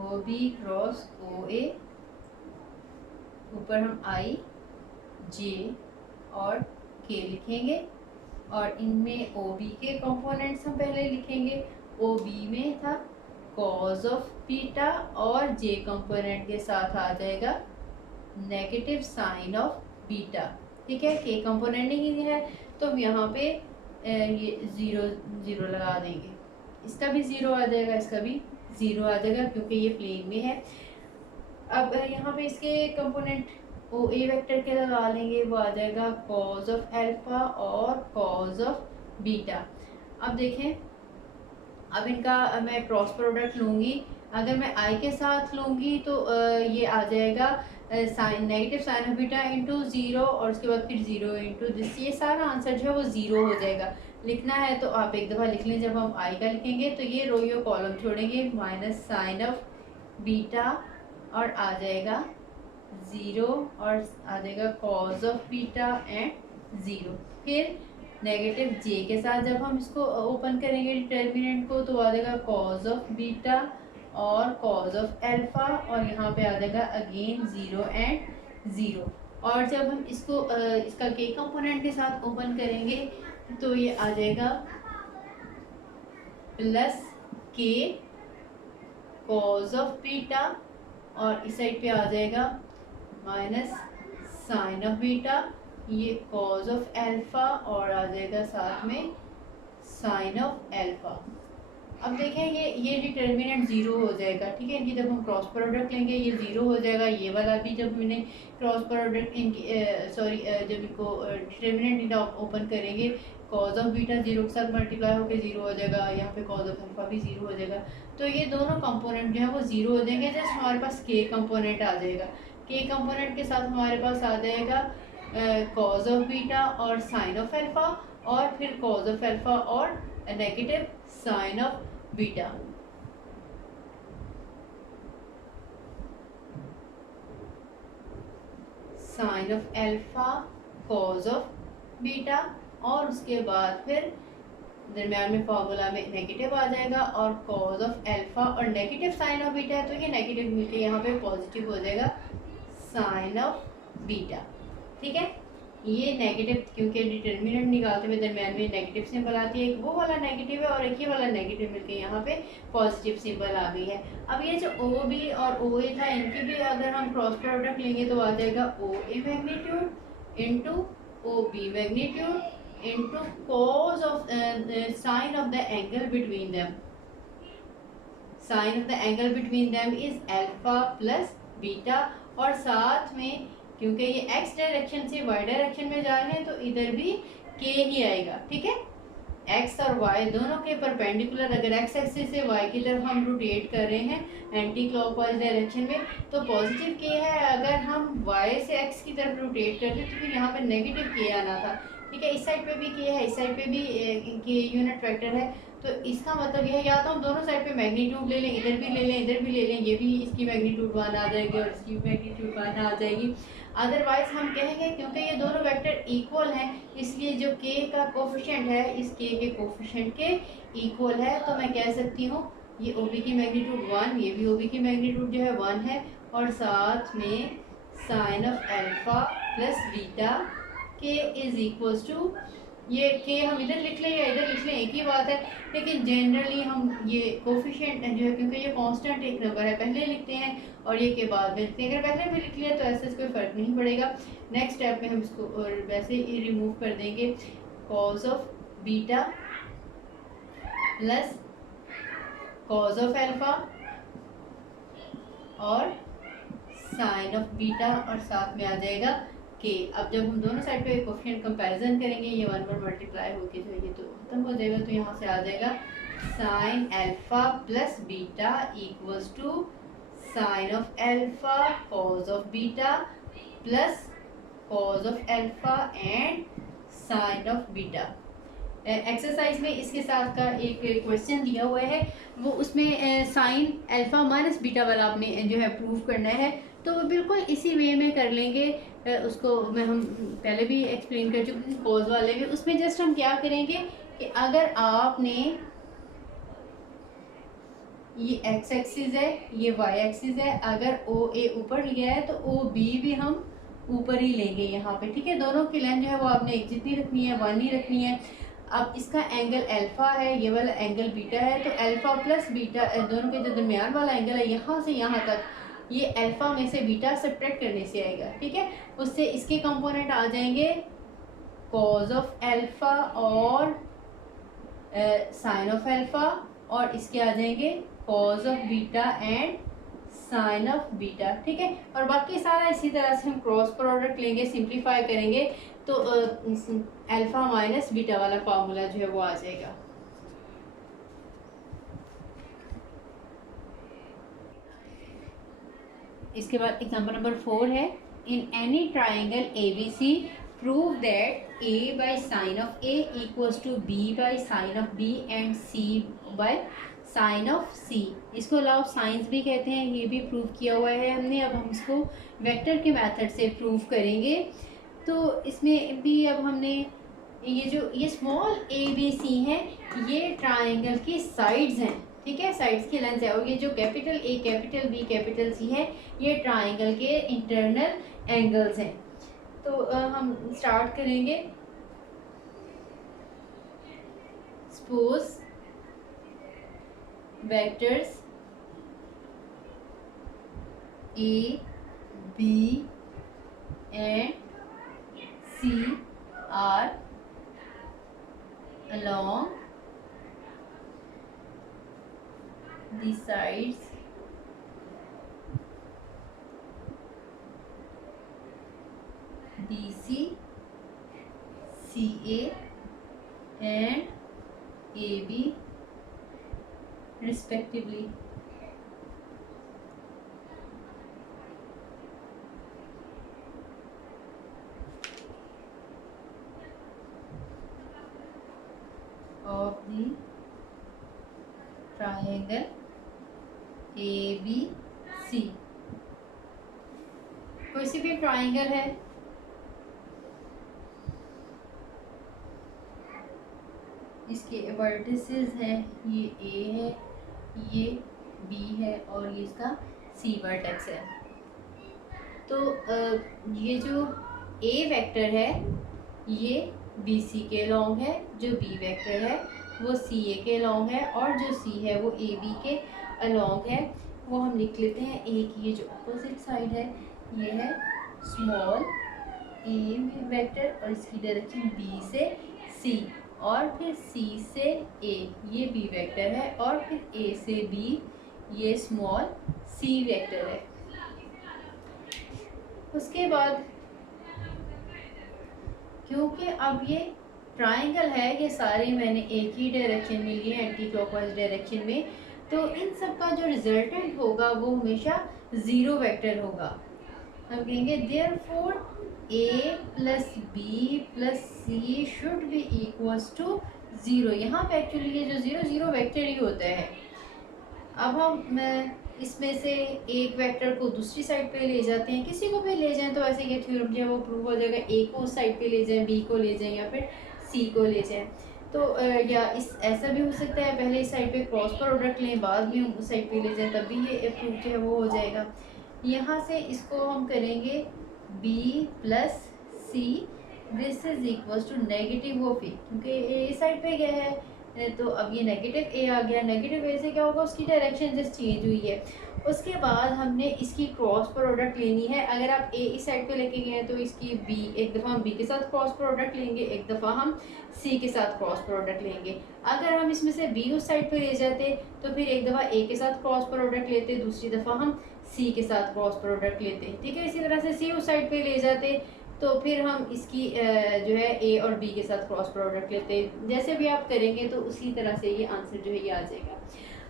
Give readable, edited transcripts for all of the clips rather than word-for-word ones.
O B cross ओ ए, ऊपर हम आई जे और के लिखेंगे और इनमें ओ बी के कंपोनेंट्स हम पहले लिखेंगे। ओ बी में था कॉज ऑफ बीटा और जे कंपोनेंट के साथ आ जाएगा नेगेटिव साइन ऑफ बीटा। ठीक है, के कंपोनेंट नहीं है तो हम यहाँ पे ये ज़ीरो ज़ीरो लगा देंगे, इसका भी ज़ीरो आ जाएगा, इसका भी ज़ीरो आ जाएगा क्योंकि ये प्लेन में है। अब यहाँ पे इसके कंपोनेंट ओ ए वेक्टर के लगा लेंगे, वो आ जाएगा कॉज ऑफ एल्फा और कॉज ऑफ बीटा। अब देखें, अब इनका मैं क्रॉस प्रोडक्ट लूँगी, अगर मैं आई के साथ लूँगी तो ये आ जाएगा sine negative sine of beta into zero और उसके बाद फिर ज़ीरो इंटू दिस, ये सारा आंसर जो है वो ज़ीरो हो जाएगा। लिखना है तो आप एक दफ़ा लिख लें, जब हम आई का लिखेंगे तो ये रो या कॉलम छोड़ेंगे माइनस साइन ऑफ बीटा और आ जाएगा ज़ीरो और आ जाएगा cos of beta and zero. फिर नेगेटिव जे के साथ जब हम इसको ओपन करेंगे डिटर्मिनेंट को तो आ जाएगा कॉज ऑफ बीटा और कॉज ऑफ एल्फा और यहाँ पे आ जाएगा अगेन ज़ीरो एंड ज़ीरो। और जब हम इसको इसका के कंपोनेंट के साथ ओपन करेंगे तो ये आ जाएगा प्लस के कॉज ऑफ बीटा और इस साइड पे आ जाएगा माइनस साइन ऑफ बीटा, ये कॉज ऑफ एल्फा और आ जाएगा साथ में साइन ऑफ एल्फा। अब देखें ये डिटर्मिनेंट ज़ीरो हो जाएगा। ठीक है, इनकी जब हम क्रॉस प्रोडक्ट लेंगे ये ज़ीरो हो जाएगा, ये वाला भी जब मैंने क्रॉस प्रोडक्ट इनकी जब इनको डिटर्मिनेंट इनका ओपन करेंगे कॉज ऑफ बीटा ज़ीरो के साथ मल्टीप्लाई होकर ज़ीरो हो जाएगा, यहाँ पे कॉज ऑफ एल्फा भी ज़ीरो हो जाएगा। तो ये दोनों कंपोनेंट जो है वो ज़ीरो हो जाएंगे, जस्ट हमारे पास के कंपोनेंट आ जाएगा। के कंपोनेंट के साथ हमारे पास आ जाएगा कॉज ऑफ बीटा और साइन ऑफ एल्फा और फिर कॉज ऑफ एल्फा और negative sine of beta. Sine of alpha cos of beta और उसके बाद फिर दरम्यान में फार्मूला में नेगेटिव आ जाएगा और कॉज ऑफ एल्फा और नेगेटिव साइन ऑफ बीटा है तो ये नेगेटिव मिलके यहाँ पे पॉजिटिव हो जाएगा साइन ऑफ बीटा। ठीक है, ये नेगेटिव क्योंकि डिटर्मिनेंट निकालते हुए दरम्यान में नेगेटिव सिंबल आती है, एक वो वाला नेगेटिव है और एक ही वाला नेगेटिव मिलके यहाँ पे पॉजिटिव सिंबल आ गई है। अब ये जो ओ बी और ओ ए था इनकी भी अगर हम क्रॉस प्रोडक्ट लेंगे तो आ जाएगा O A magnitude into O B magnitude into cause of sine of the angle between them. Sine of the angle between them is alpha plus beta और साथ में क्योंकि ये एक्स डायरेक्शन से वाई डायरेक्शन में जा रहे हैं तो इधर भी के ही आएगा। ठीक है, एक्स और वाई दोनों के परपेंडिकुलर अगर एक्स एक्सिस से वाई की तरफ हम रोटेट कर रहे हैं एंटी क्लॉकवाइज डायरेक्शन में तो पॉजिटिव के है, अगर हम वाई से एक्स की तरफ रोटेट करते तो फिर यहाँ पे नेगेटिव के आना था। ठीक है, इस साइड पे भी के है, इस साइड पे भी के यूनिट वेक्टर है, तो इसका मतलब यह है या तो हम दोनों साइड पे मैग्नीट्यूड ले लें, इधर भी ले लें इधर भी ले लें, ये भी इसकी मैग्नीट्यूड 1 आ जाएगी और इसकी मैग्नीट्यूड 1 आ जाएगी। अदरवाइज हम कहेंगे क्योंकि ये दोनों वेक्टर इक्वल हैं इसलिए जो के का कोफिशिएंट है इस के कोफिशिएंट के इक्वल है, तो मैं कह सकती हूँ ये ओ बी की मैग्नीट्यूड 1, ये भी ओ बी की मैग्नीट्यूड जो है 1 है और साथ में sine of alpha plus beta के इज इक्वल्स टू, ये के हम इधर लिख लें या इधर लिख लें एक ही बात है, लेकिन जनरली हम ये कोफिशिएंट जो है क्योंकि ये कांस्टेंट एक नंबर है पहले लिखते हैं और ये के बाद में लिखते हैं, अगर पहले भी लिख लिया तो ऐसे कोई फ़र्क नहीं पड़ेगा। नेक्स्ट स्टेप में हम इसको और वैसे ही रिमूव कर देंगे cause of beta plus cos of alpha और साइन ऑफ बीटा और साथ में आ जाएगा के। अब जब हम दोनों साइड पे कोफिशिएंट कंपैरिजन करेंगे ये 1 1 मल्टीप्लाई होके जो ये तो खत्म हो जाएगा, तो यहाँ से आ जाएगा sine alpha plus beta equals to sine of alpha cos of beta plus cos of alpha and sine of beta. Exercise में इसके साथ का एक क्वेश्चन दिया हुआ है वो उसमें साइन एल्फा माइनस बीटा वाला आपने जो है प्रूव करना है, तो वो बिल्कुल इसी वे में कर लेंगे। उसको मैं हम पहले भी एक्सप्लेन कर चुके हैं कॉज वाले में, उसमें जस्ट हम क्या करेंगे कि अगर आपने ये एक्स एक्सिस है, ये वाई एक्सिस है। अगर ओ ए ऊपर लिया है तो ओ बी भी हम ऊपर ही लेंगे यहाँ पे, ठीक है। दोनों की लेंथ जो है वो आपने एक जितनी रखनी है, 1 ही रखनी है। अब इसका एंगल अल्फा है, ये वाला एंगल बीटा है, तो अल्फा प्लस बीटा दोनों के जो दरमियान वाला एंगल है यहाँ से यहाँ तक, ये अल्फा में से बीटा सब्ट्रैक्ट करने से आएगा, ठीक है। उससे इसके कंपोनेंट आ जाएंगे कॉज ऑफ अल्फा और साइन ऑफ अल्फा, और इसके आ जाएंगे cos of beta and sine of beta, ठीक है। और बाकी सारा इसी तरह से हम क्रॉस प्रोडक्ट लेंगे, सिंप्लीफाई करेंगे तो अल्फा माइनस बीटा वाला फार्मूला जो है वो आ जाएगा। इसके बाद एग्जांपल नंबर 4 है, in any triangle ABC prove that A by sine of A equals to B by sine of B and C by sine of C. इसको अलाउ साइंस भी कहते हैं, ये भी प्रूव किया हुआ है हमने। अब हम इसको वेक्टर के मेथड से प्रूव करेंगे। तो इसमें भी अब हमने ये स्मॉल ए बी सी है, ये ट्राइंगल की साइड्स हैं, ठीक है, साइड्स की लेंथ है। और ये जो capital A capital B capital C है, ये ट्राइंगल के इंटरनल एंगल्स हैं। तो हम स्टार्ट करेंगे। Suppose vectors A B and C are along the sides BC, CA and AB respectively. Of the triangle ABC, कोई सी भी ट्राइंगल है, इसके वर्टिसेस हैं, ये ए है, ये बी है और ये इसका सी वर्टेक्स है। तो ये जो ए वेक्टर है ये बी सी के लॉन्ग है, जो बी वेक्टर है वो सी ए के लॉन्ग है, और जो सी है वो ए बी के अलॉन्ग है। वो हम लिख लेते हैं। ए की ये जो अपोजिट साइड है ये है स्मॉल ए वेक्टर और इसकी डायरेक्शन बी से सी, और फिर सी से ए ये बी वेक्टर है, और फिर ए से बी ये स्मॉल सी वेक्टर है। उसके बाद क्योंकि अब ये ट्राइंगल है, ये सारे मैंने एक ही डायरेक्शन में लिए, एंटी क्लॉकवाइज डायरेक्शन में, तो इन सब का जो रिजल्टेंट होगा वो हमेशा ज़ीरो वेक्टर होगा। हम कहेंगे therefore A plus B plus C should be equals to zero. यहाँ पे एक्चुअली ये जो ज़ीरो ज़ीरो वेक्टर ही होता है। अब हम इसमें से एक वेक्टर को दूसरी साइड पे ले जाते हैं, किसी को भी ले जाएं तो ऐसे ये थ्योरम जो है वो प्रूव हो जाएगा। ए को उस साइड पे ले जाएं, बी को ले जाएं, या फिर सी को ले जाएं। तो या इस ऐसा भी हो सकता है पहले इस साइड पे क्रॉस प्रोडक्ट लें, बाद में हम उस साइड पे ले जाएं, तब भी ये प्रूव जो है वो हो जाएगा। यहाँ से इसको हम करेंगे B plus C this is equals to negative of A, क्योंकि ए साइड पे गया है तो अब ये नेगेटिव ए आ गया। नेगेटिव ए से क्या होगा, उसकी डायरेक्शन जस्ट चेंज हुई है। उसके बाद हमने इसकी क्रॉस प्रोडक्ट लेनी है। अगर आप ए इस साइड पे लेके गए तो इसकी बी, एक दफ़ा हम बी के साथ क्रॉस प्रोडक्ट लेंगे, एक दफ़ा हम सी के साथ क्रॉस प्रोडक्ट लेंगे। अगर हम इसमें से बी उस साइड पे ले जाते तो फिर एक दफ़ा ए के साथ क्रॉस प्रोडक्ट लेते, दूसरी दफ़ा हम सी के साथ क्रॉस प्रोडक्ट लेते, ठीक है। इसी तरह से सी उस साइड पे ले जाते तो फिर हम इसकी जो है ए और बी के साथ क्रॉस प्रोडक्ट लेते हैं। जैसे भी आप करेंगे तो उसी तरह से ये आंसर जो है ये आ जाएगा।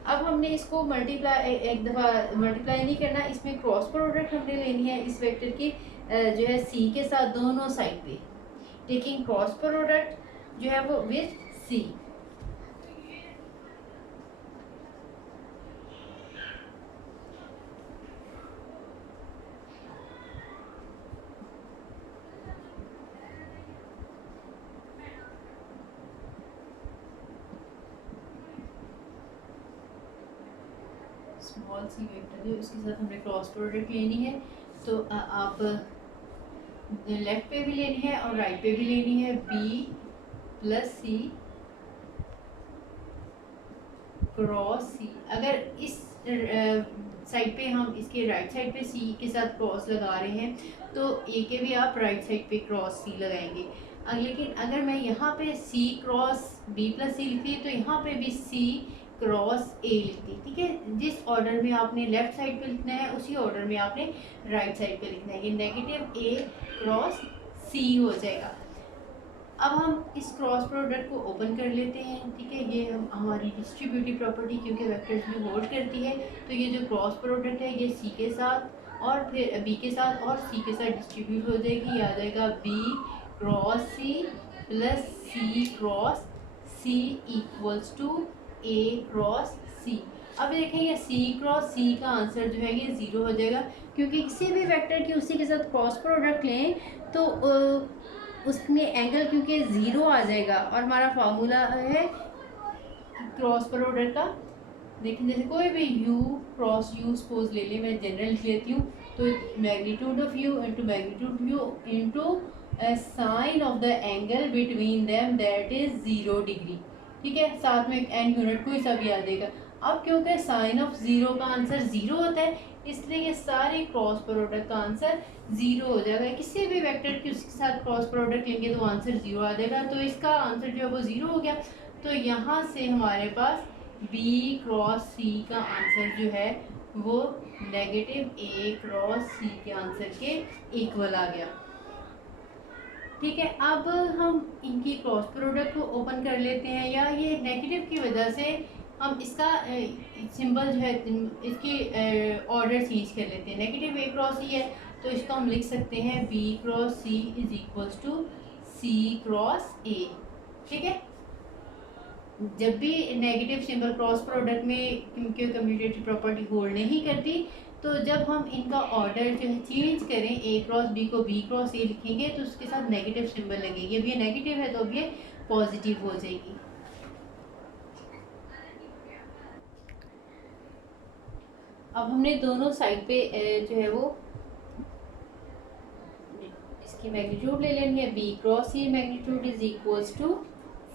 अब हमने इसको मल्टीप्लाई, एक दफ़ा मल्टीप्लाई नहीं करना, इसमें क्रॉस प्रोडक्ट हमने लेनी है इस वेक्टर की जो है सी के साथ दोनों साइड पे, टेकिंग क्रॉस प्रोडक्ट जो है वो with C. Small C vector है उसके साथ हमने क्रॉस प्रोडक्ट लेनी है। तो आप लेफ्ट पे भी लेनी है और राइट पे भी लेनी है। बी प्लस सी क्रॉस सी। अगर इस साइड पे हम इसके राइट साइड पे सी के साथ क्रॉस लगा रहे हैं तो ए के भी आप राइट साइड पे क्रॉस सी लगाएंगे। लेकिन अगर मैं यहाँ पे सी क्रॉस बी प्लस सी लिखती तो यहाँ पे भी सी क्रॉस ए लिखती। ठीक है, जिस ऑर्डर में आपने लेफ्ट साइड पे लिखना है उसी ऑर्डर में आपने राइट साइड पे लिखना है। ये नेगेटिव ए क्रॉस सी हो जाएगा। अब हम इस क्रॉस प्रोडक्ट को ओपन कर लेते हैं। ठीक है, ये हमारी डिस्ट्रीब्यूटिव प्रॉपर्टी क्योंकि वेक्टर्स में होल्ड करती है, तो ये जो क्रॉस प्रोडक्ट है ये सी के साथ और फिर बी के साथ और सी के साथ डिस्ट्रीब्यूट हो जाएगी। ये आ जाएगा B cross C plus C cross C equals to A cross C. अब देखेंगे सी क्रॉस सी का आंसर जो है ये 0 हो जाएगा, क्योंकि किसी भी वेक्टर की उसी के साथ क्रॉस प्रोडक्ट लें तो उसमें एंगल क्योंकि 0 आ जाएगा। और हमारा फार्मूला है क्रॉस प्रोडक्ट का। देखिए जैसे कोई भी u क्रॉस u सपोज ले लें, मैं जनरल लिख लेती हूँ, तो magnitude of u into magnitude u into sine of the angle between them that is 0 degree. ठीक है, साथ में एक एन यूनिट कोई सा भी आ जाएगा। अब क्योंकि साइन ऑफ 0 का आंसर 0 होता है, इसलिए ये सारे क्रॉस प्रोडक्ट का आंसर 0 हो जाएगा। किसी भी वेक्टर के उसके साथ क्रॉस प्रोडक्ट लेंगे तो आंसर 0 आ जाएगा। तो इसका आंसर जो है वो 0 हो गया। तो यहाँ से हमारे पास b क्रॉस सी का आंसर जो है वो नेगेटिव a क्रॉस सी के आंसर के इक्वल आ गया। ठीक है, अब हम इनकी क्रॉस प्रोडक्ट को ओपन कर लेते हैं, या ये नेगेटिव की वजह से हम इसका सिंबल जो है इसकी ऑर्डर चेंज कर लेते हैं। नेगेटिव a क्रॉस सी है तो इसको हम लिख सकते हैं b cross C is equals to c cross a। ठीक है, जब भी नेगेटिव सिंबल क्रॉस प्रोडक्ट में क्योंकि कम्यूटेटिव प्रॉपर्टी होल्ड नहीं करती, तो जब हम इनका ऑर्डर जो है चेंज करें, a क्रॉस b को b क्रॉस a लिखेंगे तो उसके साथ नेगेटिव सिंबल लगेगी। अब ये नेगेटिव है तो अब ये पॉजिटिव हो जाएगी। अब हमने दोनों साइड पे जो है वो इसकी मैग्नीट्यूड ले लेनी है। b cross c magnitude is equals to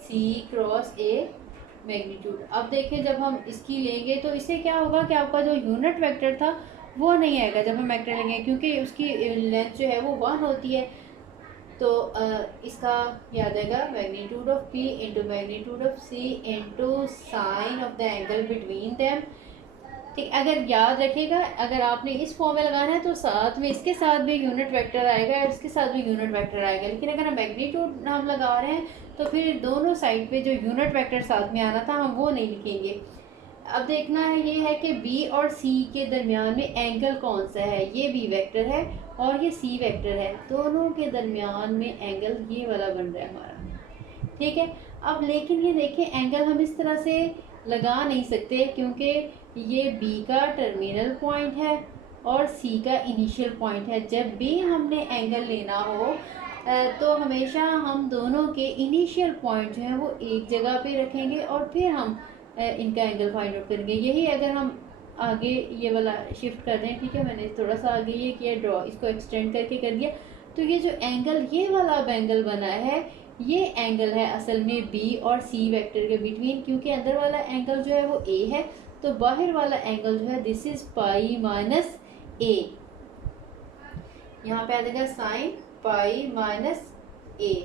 c cross a magnitude. अब देखें जब हम इसकी लेंगे तो इससे क्या होगा कि आपका जो यूनिट वेक्टर था वो नहीं आएगा जब हम वेक्टर लेंगे, क्योंकि उसकी लेंथ जो है वो 1 होती है। तो इसका याद आएगा magnitude of p into magnitude of c into sine of the angle between them. ठीक, अगर याद रखिएगा, अगर आपने इस फॉर्म में लगाना है तो साथ में इसके साथ भी यूनिट वेक्टर आएगा और इसके साथ भी यूनिट वेक्टर आएगा। लेकिन अगर हम मैग्नीट्यूड हम लगा रहे हैं तो फिर दोनों साइड पे जो यूनिट वेक्टर साथ में आना था हम वो नहीं लिखेंगे। अब देखना है ये है कि b और c के दरमियान में एंगल कौन सा है। ये b वेक्टर है और ये c वेक्टर है, दोनों के दरमियान में एंगल ये वाला बन रहा है हमारा। ठीक है, अब लेकिन ये देखें एंगल हम इस तरह से लगा नहीं सकते, क्योंकि ये b का टर्मिनल पॉइंट है और c का इनिशियल पॉइंट है। जब भी हमने एंगल लेना हो तो हमेशा हम दोनों के इनिशियल पॉइंट जो है वो एक जगह पे रखेंगे और फिर हम इनका एंगल फाइंड आउट करेंगे। यही अगर हम आगे ये वाला शिफ्ट कर रहे हैं, ठीक है, मैंने थोड़ा सा आगे ये किया, ड्रॉ इसको एक्सटेंड करके कर दिया, तो ये जो एंगल ये वाला अब एंगल बना है ये एंगल है असल में b और c वेक्टर के बिटवीन। क्योंकि अंदर वाला एंगल जो है वो a है तो बाहर वाला एंगल जो है this is pi minus a। यहाँ पे आ जाएगा साइन पाई माइनस a।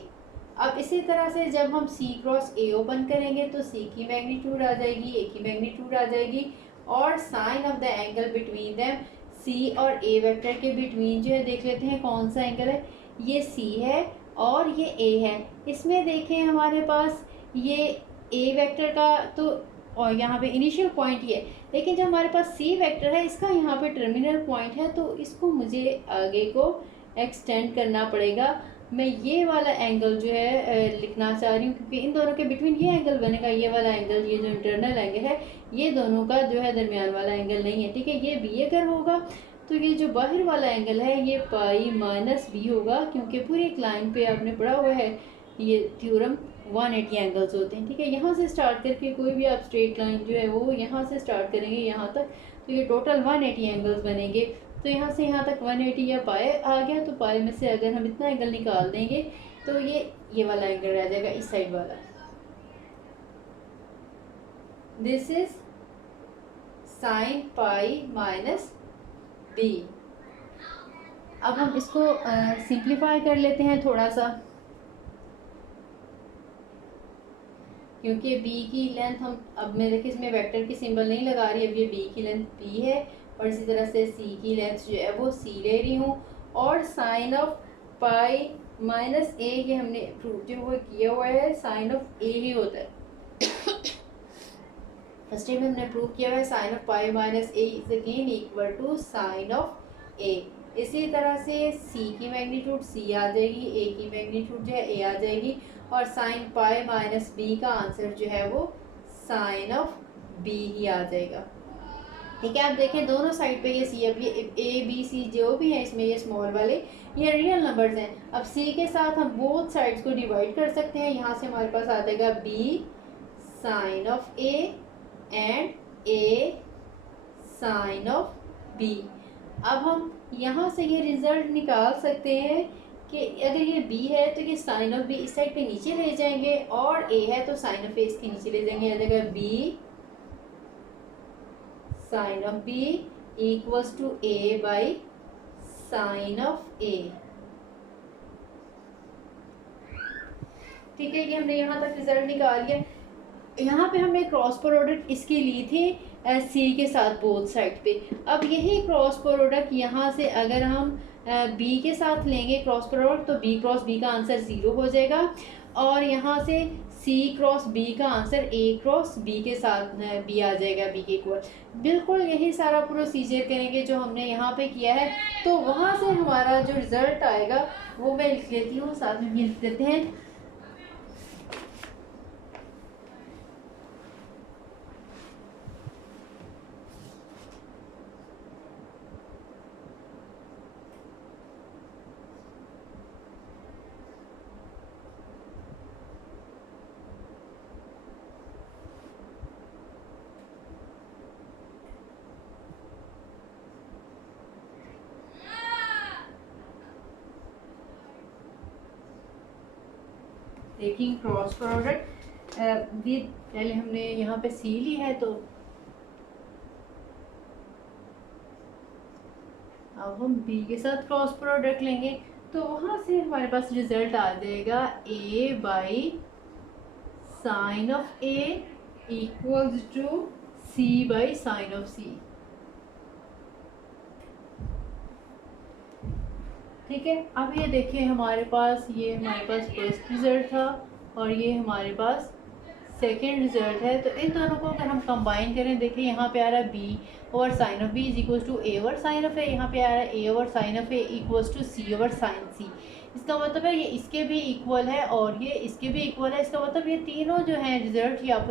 अब इसी तरह से जब हम c क्रॉस a ओपन करेंगे तो c की मैग्नीट्यूड आ जाएगी, a की मैग्नीट्यूड आ जाएगी, और sine of the angle between them c और a वेक्टर के बिटवीन जो है देख लेते हैं कौन सा एंगल है। ये c है और ये a है। इसमें देखें हमारे पास ये a वेक्टर का तो और यहाँ पे इनिशियल पॉइंट ये है, लेकिन जो हमारे पास c वेक्टर है इसका यहाँ पे टर्मिनल पॉइंट है, तो इसको मुझे आगे को एक्सटेंड करना पड़ेगा। मैं ये वाला एंगल जो है लिखना चाह रही हूँ, क्योंकि इन दोनों के बिटवीन ये एंगल बनेगा। ये वाला एंगल, ये जो इंटरनल एंगल है, ये दोनों का जो है दरमियान वाला एंगल नहीं है। ठीक है, ये b अगर होगा तो ये जो बाहर वाला एंगल है ये पाई माइनस b होगा, क्योंकि पूरी एक लाइन पे आपने पढ़ा हुआ है ये थ्योरम 180 एंगल्स होते हैं। ठीक है, यहाँ से स्टार्ट करके कोई भी आप स्ट्रेट लाइन जो है वो यहाँ से स्टार्ट करेंगे यहाँ तक, तो ये टोटल 180 एंगल्स बनेंगे। तो यहाँ से यहाँ तक 180 या पाए आ गया, तो पाए में से अगर हम इतना एंगल निकाल देंगे तो ये वाला एंगल रह जाएगा, इस साइड वाला। This is sine pi minus B. अब हम इसको सिंप्लीफाई कर लेते हैं थोड़ा सा, क्योंकि b की लेंथ हम अब मैं देखिए इसमें वेक्टर की सिंबल नहीं लगा रही, अब ये b की लेंथ b है और इसी तरह से c की लेंथ जो है वो c ले रही हूँ। और sine of pi minus a ये हमने प्रूव जो वो किया हुआ है, साइन ऑफ a ही होता है। फर्स्ट टाइम हमने प्रूव किया हुआ है sine of pi minus a is again equal to sine of a। इसी तरह से c की मैग्नीट्यूड c आ जाएगी, a की मैग्नीट्यूड जो है a आ जाएगी, और साइन पाई माइनस b का आंसर जो है वो साइन ऑफ b ही आ जाएगा। ठीक है, आप देखें दोनों साइड पे ये c, अब ये a b c जो भी है इसमें ये स्मॉल वाले ये रियल नंबर्स हैं। अब c के साथ हम बोथ साइड्स को डिवाइड कर सकते हैं। यहाँ से हमारे पास आ जाएगा b sine of a and a sine of b। अब हम यहाँ से ये रिजल्ट निकाल सकते हैं कि अगर ये b है तो ये साइन ऑफ b इस साइड पे नीचे ले जाएंगे, और a है तो साइन ऑफ a इसके नीचे ले जाएंगे। आ जाएगा b sine of b equals to a by sine of a। ठीक है, ये हमने यहाँ तक रिजल्ट निकाल लिया। यहाँ पे हमने क्रॉस प्रोडक्ट इसकी ली थी सी के साथ बोथ साइड पे। अब यही क्रॉस प्रोडक्ट यहाँ से अगर हम बी के साथ लेंगे क्रॉस प्रोडक्ट, तो बी क्रॉस बी का आंसर 0 हो जाएगा, और यहाँ से सी क्रॉस बी का आंसर ए क्रॉस बी के साथ बी आ जाएगा, बी के इक्वल। बिल्कुल यही सारा प्रोसीजर करेंगे जो हमने यहाँ पे किया है, तो वहाँ से हमारा जो रिज़ल्ट आएगा वो मैं लिख लेती हूँ, साथ में भी लिख देते हैं। टेकिंग क्रॉस प्रोडक्ट विद, पहले हमने यहाँ पे सी ली है, तो अब हम बी के साथ क्रॉस प्रोडक्ट लेंगे, तो वहाँ से हमारे पास रिजल्ट आ जाएगा a by sine of a equals to c by sine of c। ठीक है, अब ये देखिए हमारे पास फर्स्ट रिजल्ट था और ये हमारे पास सेकेंड रिजल्ट है। तो इन दोनों को अगर हम कंबाइन करें, देखिए यहाँ पे आ रहा है b over sine of b is equal to a over sine of a, यहाँ पे आ रहा है a over sine of a equals to c over sine c। इसका मतलब है ये इसके भी इक्वल है और ये इसके भी इक्वल है। इसका मतलब ये तीनों जो हैं रिजल्ट ये आपस